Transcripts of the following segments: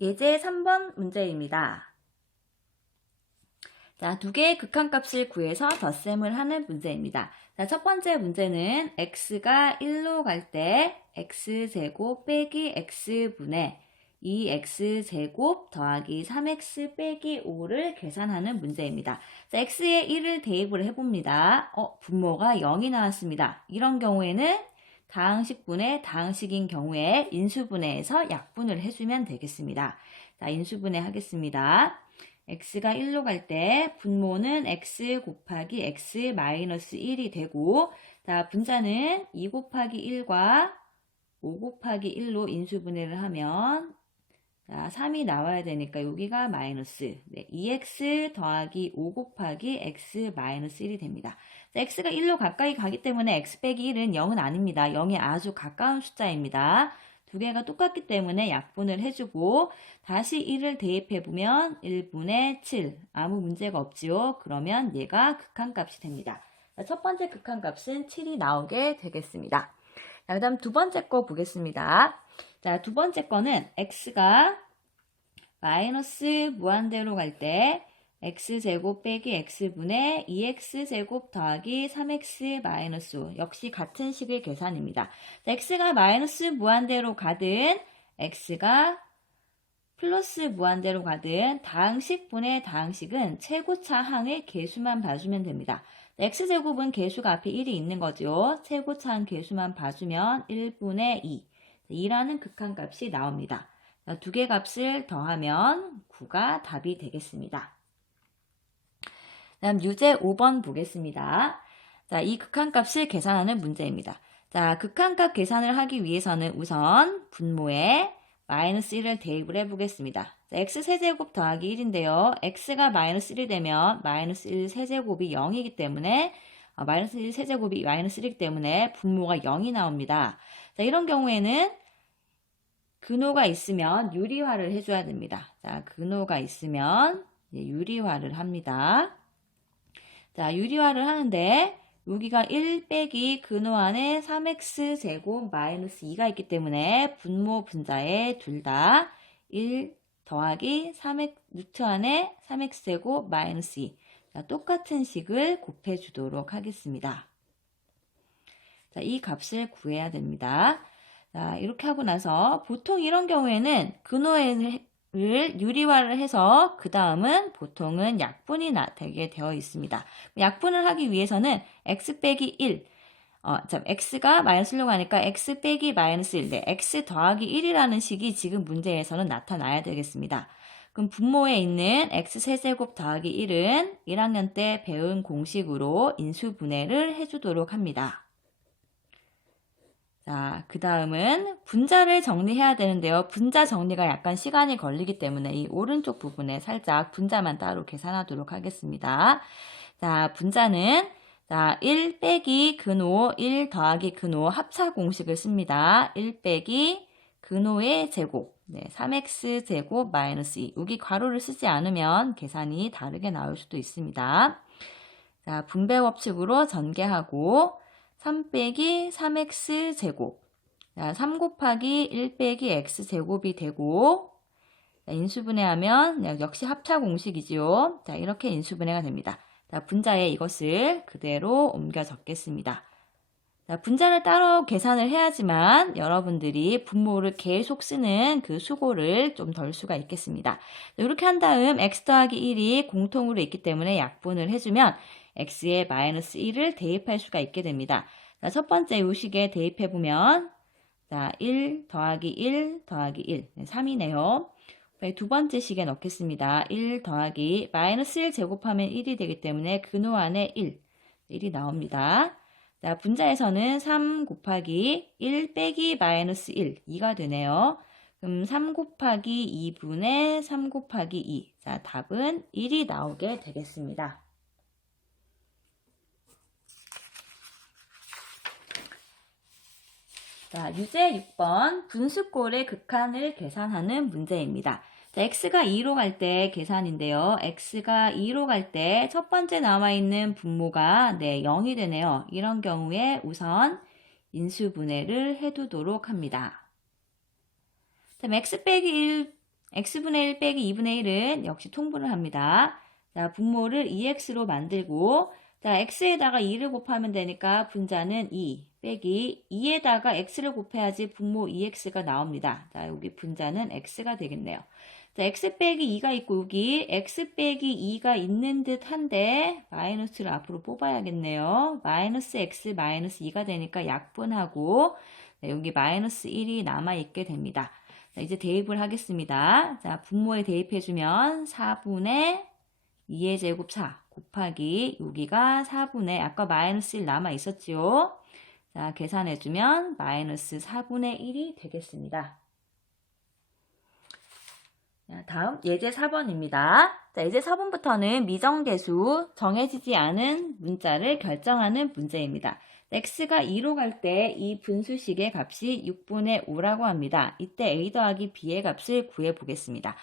예제 3번 문제입니다. 자, 두 개의 극한값을 구해서 덧셈을 하는 문제입니다. 자, 첫 번째 문제는 x가 1로 갈 때 x제곱 빼기 x분의 2x제곱 더하기 3x 빼기 5를 계산하는 문제입니다. 자, x에 1을 대입을 해봅니다. 분모가 0이 나왔습니다. 이런 경우에는 다항식분의 다항식인 경우에 인수분해해서 약분을 해주면 되겠습니다. 자, 인수분해 하겠습니다. x가 1로 갈 때 분모는 x 곱하기 x 마이너스 1이 되고, 자, 분자는 2 곱하기 1과 5 곱하기 1로 인수분해를 하면, 자, 3이 나와야 되니까 여기가 마이너스, 2x 더하기 5 곱하기 x 마이너스 1이 됩니다. 자, x가 1로 가까이 가기 때문에 x 빼기 1은 0은 아닙니다. 0에 아주 가까운 숫자입니다. 두 개가 똑같기 때문에 약분을 해주고 다시 1을 대입해보면 1분의 7. 아무 문제가 없지요. 그러면 얘가 극한값이 됩니다. 자, 첫 번째 극한값은 7이 나오게 되겠습니다. 자, 그 다음 두 번째 거 보겠습니다. 자, 두 번째 거는 x가 마이너스 무한대로 갈 때 x제곱 빼기 x분의 2x제곱 더하기 3x 마이너스 5. 역시 같은 식의 계산입니다. x가 마이너스 무한대로 가든 x가 플러스 무한대로 가든 다항식분의 다항식은 최고차 항의 개수만 봐주면 됩니다. x제곱은 개수가 앞에 1이 있는 거죠. 최고차 항 개수만 봐주면 1분의 2. 2라는 극한값이 나옵니다. 두 개 값을 더하면 9가 답이 되겠습니다. 다음 유제 5번 보겠습니다. 자, 이 극한값을 계산하는 문제입니다. 자, 극한값 계산을 하기 위해서는 우선 분모에 마이너스 1을 대입을 해보겠습니다. 자, x 세제곱 더하기 1인데요. x가 마이너스 1이 되면 마이너스 1 세제곱이 0이기 때문에 마이너스 1 세제곱이 마이너스 1이기 때문에 분모가 0이 나옵니다. 자, 이런 경우에는 근호가 있으면 유리화를 해줘야 됩니다. 자, 근호가 있으면 유리화를 합니다. 자, 유리화를 하는데 여기가 1 빼기 근호 안에 3x제곱 마이너스 2가 있기 때문에 분모 분자에 둘 다 1 더하기 3x 루트 안에 3x제곱 마이너스 2. 자, 똑같은 식을 곱해주도록 하겠습니다. 자, 이 값을 구해야 됩니다. 자, 이렇게 하고 나서 보통 이런 경우에는 근호를 유리화를 해서 그 다음은 보통은 약분이 되게 되어 있습니다. 약분을 하기 위해서는 x 빼기 1, x가 마이너스 1로 가니까 x 빼기 마이너스 1, x 더하기 1이라는 식이 지금 문제에서는 나타나야 되겠습니다. 그럼 분모에 있는 x 세제곱 더하기 1은 1학년 때 배운 공식으로 인수분해를 해주도록 합니다. 자, 그 다음은 분자를 정리해야 되는데요. 분자 정리가 약간 시간이 걸리기 때문에 이 오른쪽 부분에 살짝 분자만 따로 계산하도록 하겠습니다. 자, 분자는 자, 1 빼기 근호, 1 더하기 근호 합차 공식을 씁니다. 1 빼기 근호의 제곱, 3x 제곱 마이너스 2. 여기 괄호를 쓰지 않으면 계산이 다르게 나올 수도 있습니다. 자, 분배 법칙으로 전개하고 3 빼기 3x 제곱, 3 곱하기 1 빼기 x 제곱이 되고, 인수분해하면 역시 합차 공식이지요. 자, 이렇게 인수분해가 됩니다. 자, 분자에 이것을 그대로 옮겨 적겠습니다. 자, 분자를 따로 계산을 해야지만 여러분들이 분모를 계속 쓰는 그 수고를 좀 덜 수가 있겠습니다. 이렇게 한 다음 x 더하기 1이 공통으로 있기 때문에 약분을 해주면 x에 마이너스 1을 대입할 수가 있게 됩니다. 자, 첫 번째 요식에 대입해보면 자, 1 더하기 1 더하기 1, 3이네요. 두 번째 식에 넣겠습니다. 1 더하기 마이너스 1 제곱하면 1이 되기 때문에 근호 안에 1이 나옵니다. 자, 분자에서는 3 곱하기 1 빼기 마이너스 1, 2가 되네요. 그럼 3 곱하기 2분의 3 곱하기 2. 자, 답은 1이 나오게 되겠습니다. 자, 유제 6번 분수꼴의 극한을 계산하는 문제입니다. 자, x가 2로 갈 때 계산인데요. x가 2로 갈 때 첫 번째 나와 있는 분모가 0이 되네요. 이런 경우에 우선 인수분해를 해두도록 합니다. x 빼기 1 x분의 1 빼기 2분의 1은 역시 통분을 합니다. 자, 분모를 2x로 만들고, 자, x에다가 2를 곱하면 되니까 분자는 2 빼기 2에다가 x를 곱해야지 분모 2x가 나옵니다. 자, 여기 분자는 x가 되겠네요. 자, x 빼기 2가 있고 여기 x 빼기 2가 있는 듯 한데 마이너스를 앞으로 뽑아야겠네요. 마이너스 x 마이너스 2가 되니까 약분하고 네, 여기 마이너스 1이 남아있게 됩니다. 자, 이제 대입을 하겠습니다. 자, 분모에 대입해주면 4분의 2의 제곱 4 곱하기 여기가 4분의 아까 마이너스 1 남아있었지요. 자, 계산해주면 마이너스 4분의 1이 되겠습니다. 자, 다음 예제 4번입니다. 자, 예제 4번부터는 미정계수 정해지지 않은 문자를 결정하는 문제입니다. x가 2로 갈 때 이 분수식의 값이 6분의 5라고 합니다. 이때 a 더하기 b의 값을 구해보겠습니다.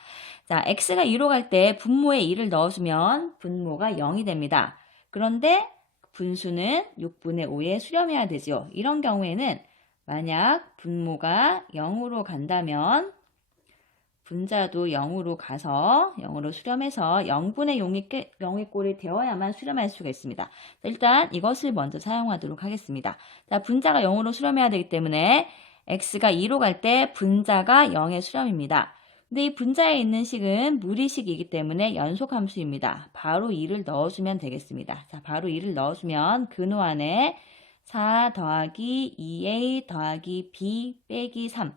자, x가 2로 갈 때 분모에 2를 넣어주면 분모가 0이 됩니다. 그런데 분수는 6분의 5에 수렴해야 되죠. 이런 경우에는 만약 분모가 0으로 간다면 분자도 0으로 가서 0으로 수렴해서 0분의 0의 꼴이 되어야만 수렴할 수가 있습니다. 일단 이것을 먼저 사용하도록 하겠습니다. 자, 분자가 0으로 수렴해야 되기 때문에 x가 2로 갈 때 분자가 0의 수렴입니다. 근데 이 분자에 있는 식은 무리식이기 때문에 연속함수입니다. 바로 2를 넣어주면 되겠습니다. 자, 바로 2를 넣어주면 근호 안에 4 더하기 2a 더하기 b 빼기 3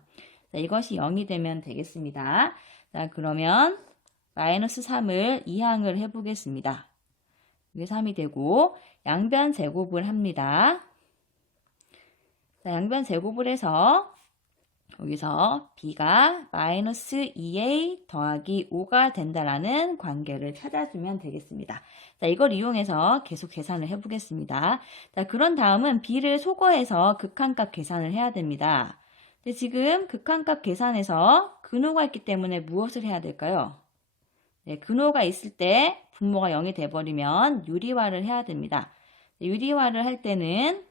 자, 이것이 0이 되면 되겠습니다. 자, 그러면 마이너스 3을 이항을 해보겠습니다. 이게 3이 되고 양변 제곱을 합니다. 자, 양변 제곱을 해서 여기서 b가 마이너스 2a 더하기 5가 된다라는 관계를 찾아주면 되겠습니다. 자, 이걸 이용해서 계속 계산을 해보겠습니다. 자, 그런 다음은 b를 소거해서 극한값 계산을 해야 됩니다. 근데 지금 극한값 계산에서 근호가 있기 때문에 무엇을 해야 될까요? 네, 근호가 있을 때 분모가 0이 돼버리면 유리화를 해야 됩니다. 유리화를 할 때는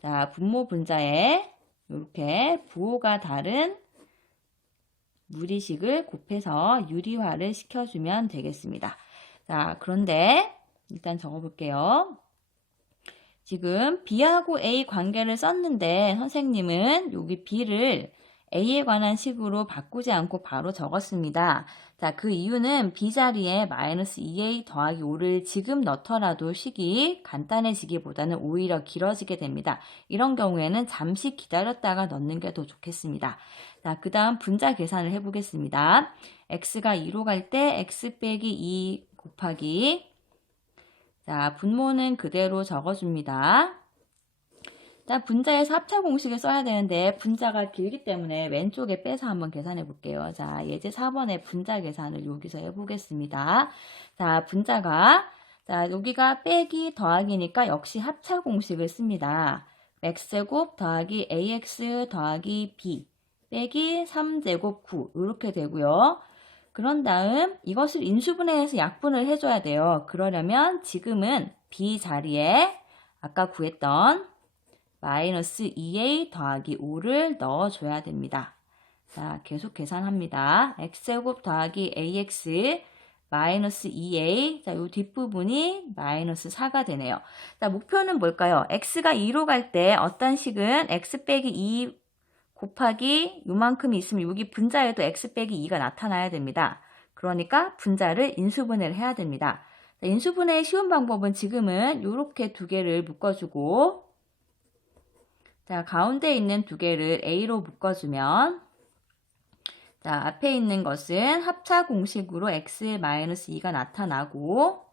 자, 분모 분자에 이렇게 부호가 다른 무리식을 곱해서 유리화를 시켜주면 되겠습니다. 자, 그런데 일단 적어볼게요. 지금 B하고 A 관계를 썼는데 선생님은 여기 B를 A에 관한 식으로 바꾸지 않고 바로 적었습니다. 자, 그 이유는 B 자리에 마이너스 2A 더하기 5를 지금 넣더라도 식이 간단해지기보다는 오히려 길어지게 됩니다. 이런 경우에는 잠시 기다렸다가 넣는 게 더 좋겠습니다. 자, 그 다음 분자 계산을 해보겠습니다. x가 2로 갈 때 x 빼기 2 곱하기 자, 분모는 그대로 적어줍니다. 자, 분자에서 합차 공식을 써야 되는데 분자가 길기 때문에 왼쪽에 빼서 한번 계산해 볼게요. 자, 예제 4번의 분자 계산을 여기서 해보겠습니다. 자, 분자가 자, 여기가 빼기 더하기니까 역시 합차 공식을 씁니다. x제곱 더하기 ax 더하기 b 빼기 3제곱 9 이렇게 되고요. 그런 다음 이것을 인수분해해서 약분을 해줘야 돼요. 그러려면 지금은 b 자리에 아까 구했던 마이너스 2a 더하기 5를 넣어줘야 됩니다. 자, 계속 계산합니다. x제곱 더하기 ax 마이너스 2a 자, 이 뒷부분이 마이너스 4가 되네요. 자, 목표는 뭘까요? x가 2로 갈 때 어떤 식은 x 빼기 2 곱하기 요만큼이 있으면 여기 분자에도 x 빼기 2가 나타나야 됩니다. 그러니까 분자를 인수분해를 해야 됩니다. 인수분해의 쉬운 방법은 지금은 이렇게 두 개를 묶어주고 자, 가운데 있는 두 개를 a로 묶어주면 자, 앞에 있는 것은 합차 공식으로 x-2가 나타나고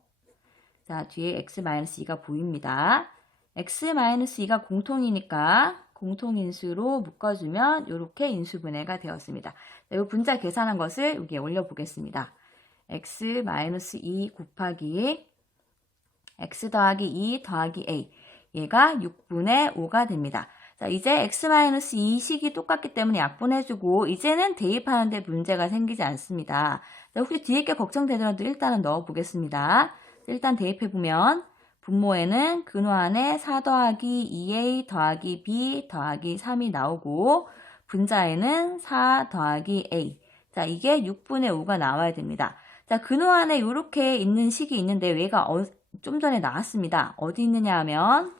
자, 뒤에 x-2가 보입니다. x-2가 공통이니까 공통인수로 묶어주면 이렇게 인수분해가 되었습니다. 이 분자 계산한 것을 여기에 올려보겠습니다. x-2 곱하기 x 더하기 2 더하기 a 얘가 6분의 5가 됩니다. 자, 이제 x-2 식이 똑같기 때문에 약분해주고 이제는 대입하는데 문제가 생기지 않습니다. 자, 혹시 뒤에 게 걱정되더라도 일단은 넣어보겠습니다. 일단 대입해보면 분모에는 근호 안에 4 더하기 2a 더하기 b 더하기 3이 나오고 분자에는 4 더하기 a 자, 이게 6분의 5가 나와야 됩니다. 자, 근호 안에 이렇게 있는 식이 있는데 얘가 좀 전에 나왔습니다. 어디 있느냐 하면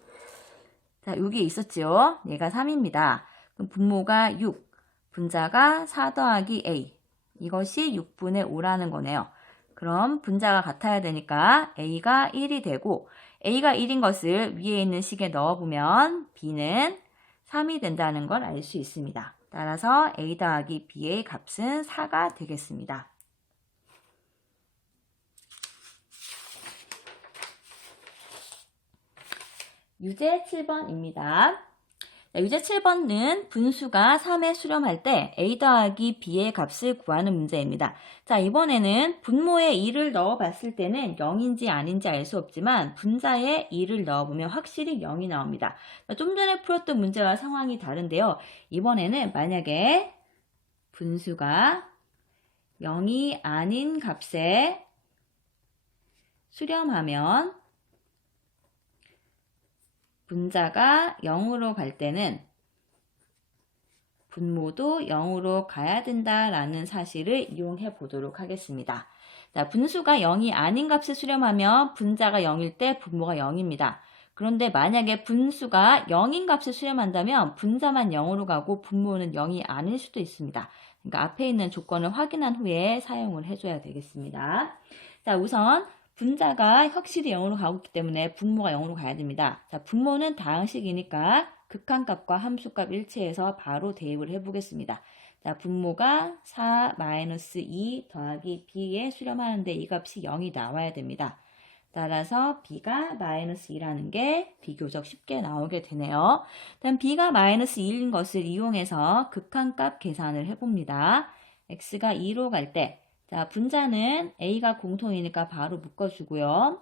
자, 여기 있었죠. 얘가 3입니다. 그럼 분모가 6, 분자가 4 더하기 a. 이것이 6분의 5라는 거네요. 그럼 분자가 같아야 되니까 a가 1이 되고 a가 1인 것을 위에 있는 식에 넣어보면 b는 3이 된다는 걸 알 수 있습니다. 따라서 a 더하기 b의 값은 4가 되겠습니다. 유제 7번입니다. 유제 7번은 분수가 3에 수렴할 때 a 더하기 b의 값을 구하는 문제입니다. 자, 이번에는 분모에 2를 넣어봤을 때는 0인지 아닌지 알 수 없지만 분자에 2를 넣어보면 확실히 0이 나옵니다. 좀 전에 풀었던 문제와 상황이 다른데요. 이번에는 만약에 분수가 0이 아닌 값에 수렴하면 분자가 0으로 갈 때는 분모도 0으로 가야 된다라는 사실을 이용해 보도록 하겠습니다. 자, 분수가 0이 아닌 값을 수렴하면 분자가 0일 때 분모가 0입니다. 그런데 만약에 분수가 0인 값을 수렴한다면 분자만 0으로 가고 분모는 0이 아닐 수도 있습니다. 그러니까 앞에 있는 조건을 확인한 후에 사용을 해줘야 되겠습니다. 자, 우선 분자가 확실히 0으로 가고 있기 때문에 분모가 0으로 가야 됩니다. 자, 분모는 다항식이니까 극한값과 함수값 일치해서 바로 대입을 해보겠습니다. 자, 분모가 4-2 더하기 b에 수렴하는데 이 값이 0이 나와야 됩니다. 따라서 b가 -2라는 게 비교적 쉽게 나오게 되네요. 다음 b가 -1인 것을 이용해서 극한값 계산을 해봅니다. x가 2로 갈 때 자, 분자는 a가 공통이니까 바로 묶어주고요.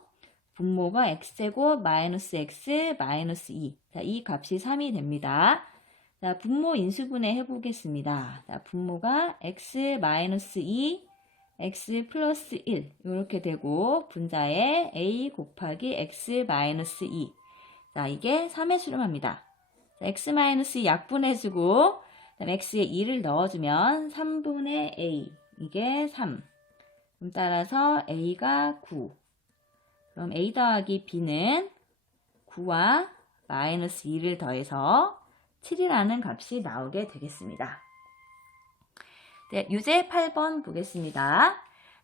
분모가 x제곱 -x -2. 자, 이 값이 3이 됩니다. 자, 분모 인수분해 해보겠습니다. 자, 분모가 x -2, x 플러스 1 이렇게 되고 분자에 a 곱하기 x -2. 자, 이게 3에 수렴합니다. 자, x -2 약분해주고 x에 2를 넣어주면 3분의 a 이게 3. 그럼 따라서 a가 9. 그럼 a 더하기 b는 9와 -2를 더해서 7이라는 값이 나오게 되겠습니다. 네, 유제 8번 보겠습니다.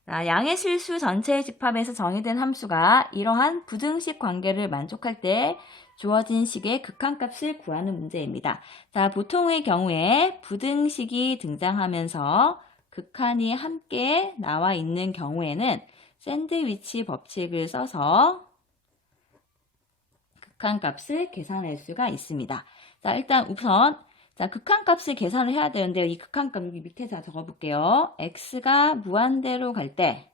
자, 양의 실수 전체의 집합에서 정의된 함수가 이러한 부등식 관계를 만족할 때 주어진 식의 극한값을 구하는 문제입니다. 자, 보통의 경우에 부등식이 등장하면서 극한이 함께 나와 있는 경우에는 샌드위치 법칙을 써서 극한값을 계산할 수가 있습니다. 자, 일단 우선 자, 극한값을 계산을 해야 되는데요. 이 극한값 여기 밑에 다 적어볼게요. x가 무한대로 갈 때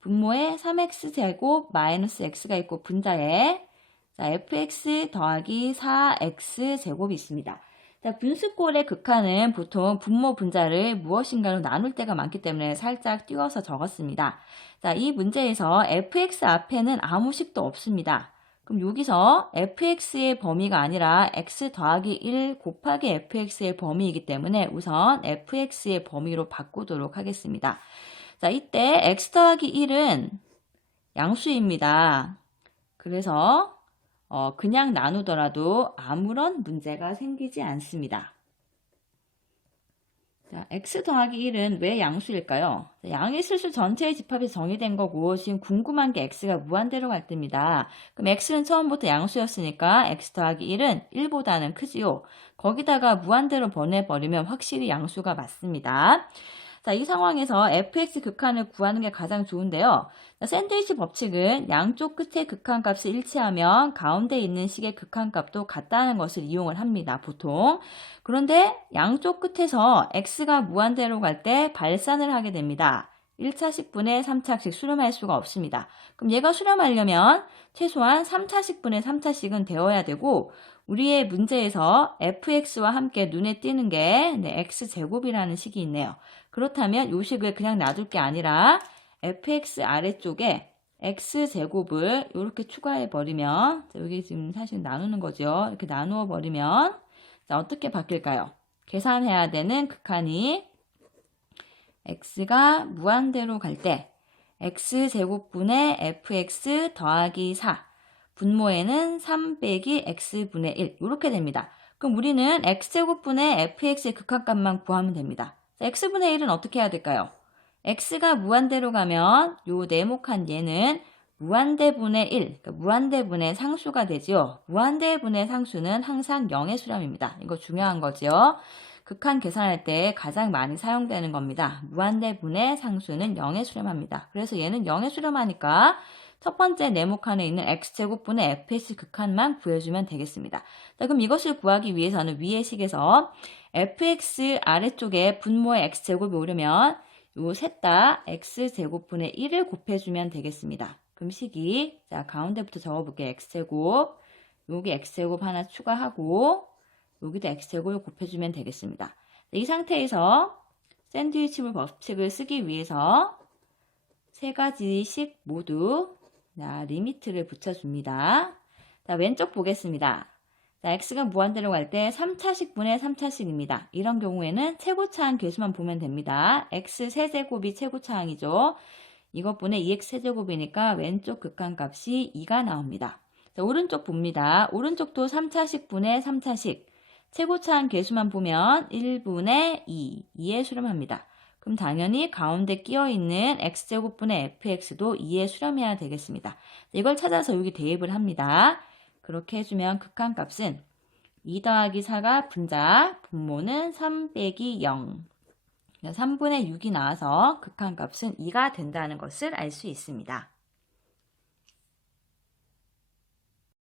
분모에 3x제곱 -x가 있고 분자에 자, fx 더하기 4x제곱이 있습니다. 자, 분수꼴의 극한은 보통 분모 분자를 무엇인가로 나눌 때가 많기 때문에 살짝 띄워서 적었습니다. 자, 이 문제에서 fx 앞에는 아무 식도 없습니다. 그럼 여기서 fx의 범위가 아니라 x 더하기 1 곱하기 fx의 범위이기 때문에 우선 fx의 범위로 바꾸도록 하겠습니다. 자, 이때 x 더하기 1은 양수입니다. 그래서 그냥 나누더라도 아무런 문제가 생기지 않습니다. 자, x 더하기 1은 왜 양수일까요? 양의 실수 전체의 집합이 정의된 거고 지금 궁금한 게 x가 무한대로 갈 때입니다. 그럼 x는 처음부터 양수였으니까 x 더하기 1은 1보다는 크지요. 거기다가 무한대로 보내버리면 확실히 양수가 맞습니다. 자, 이 상황에서 fx 극한을 구하는 게 가장 좋은데요. 자, 샌드위치 법칙은 양쪽 끝의 극한값이 일치하면 가운데 있는 식의 극한값도 같다는 것을 이용을 합니다. 보통. 그런데 양쪽 끝에서 x가 무한대로 갈 때 발산을 하게 됩니다. 1차식분의 3차식 수렴할 수가 없습니다. 그럼 얘가 수렴하려면 최소한 3차식분의 3차식은 되어야 되고 우리의 문제에서 fx와 함께 눈에 띄는 게 x제곱이라는 식이 있네요. 그렇다면 이 식을 그냥 놔둘 게 아니라 fx 아래쪽에 x제곱을 이렇게 추가해 버리면 여기 지금 사실 나누는 거죠. 이렇게 나누어 버리면 자, 어떻게 바뀔까요? 계산해야 되는 극한이 x가 무한대로 갈 때 x제곱분의 fx 더하기 4 분모에는 3 빼기 x분의 1 이렇게 됩니다. 그럼 우리는 x제곱분의 fx의 극한값만 구하면 됩니다. x분의 1은 어떻게 해야 될까요? x가 무한대로 가면 요 네모칸 얘는 무한대분의 1, 그러니까 무한대분의 상수가 되죠. 무한대분의 상수는 항상 0의 수렴입니다. 이거 중요한 거죠. 극한 계산할 때 가장 많이 사용되는 겁니다. 무한대분의 상수는 0에 수렴합니다. 그래서 얘는 0에 수렴하니까 첫 번째 네모칸에 있는 x제곱분의 fx 극한만 구해주면 되겠습니다. 자, 그럼 이것을 구하기 위해서는 위의 식에서 fx 아래쪽에 분모의 x제곱이 오르면 요 셋 다 x제곱분의 1을 곱해주면 되겠습니다. 그럼 식이 자 가운데부터 적어볼게요. x제곱 여기 x제곱 하나 추가하고 여기도 x제곱을 곱해주면 되겠습니다. 이 상태에서 샌드위치 법칙을 쓰기 위해서 세 가지씩 모두 리미트를 붙여줍니다. 자, 왼쪽 보겠습니다. 자, x가 무한대로 갈 때 3차식 분의 3차식입니다. 이런 경우에는 최고차항 계수만 보면 됩니다. x 세제곱이 최고차항이죠. 이것분의 2x 세제곱이니까 왼쪽 극한값이 2가 나옵니다. 자, 오른쪽 봅니다. 오른쪽도 3차식 분의 3차식. 최고차항 계수만 보면 1분의 2, 2에 수렴합니다. 그럼 당연히 가운데 끼어있는 x제곱분의 fx도 2에 수렴해야 되겠습니다. 이걸 찾아서 여기 대입을 합니다. 그렇게 해주면 극한값은 2 더하기 4가 분자, 분모는 3 빼기 0. 3분의 6이 나와서 극한값은 2가 된다는 것을 알 수 있습니다.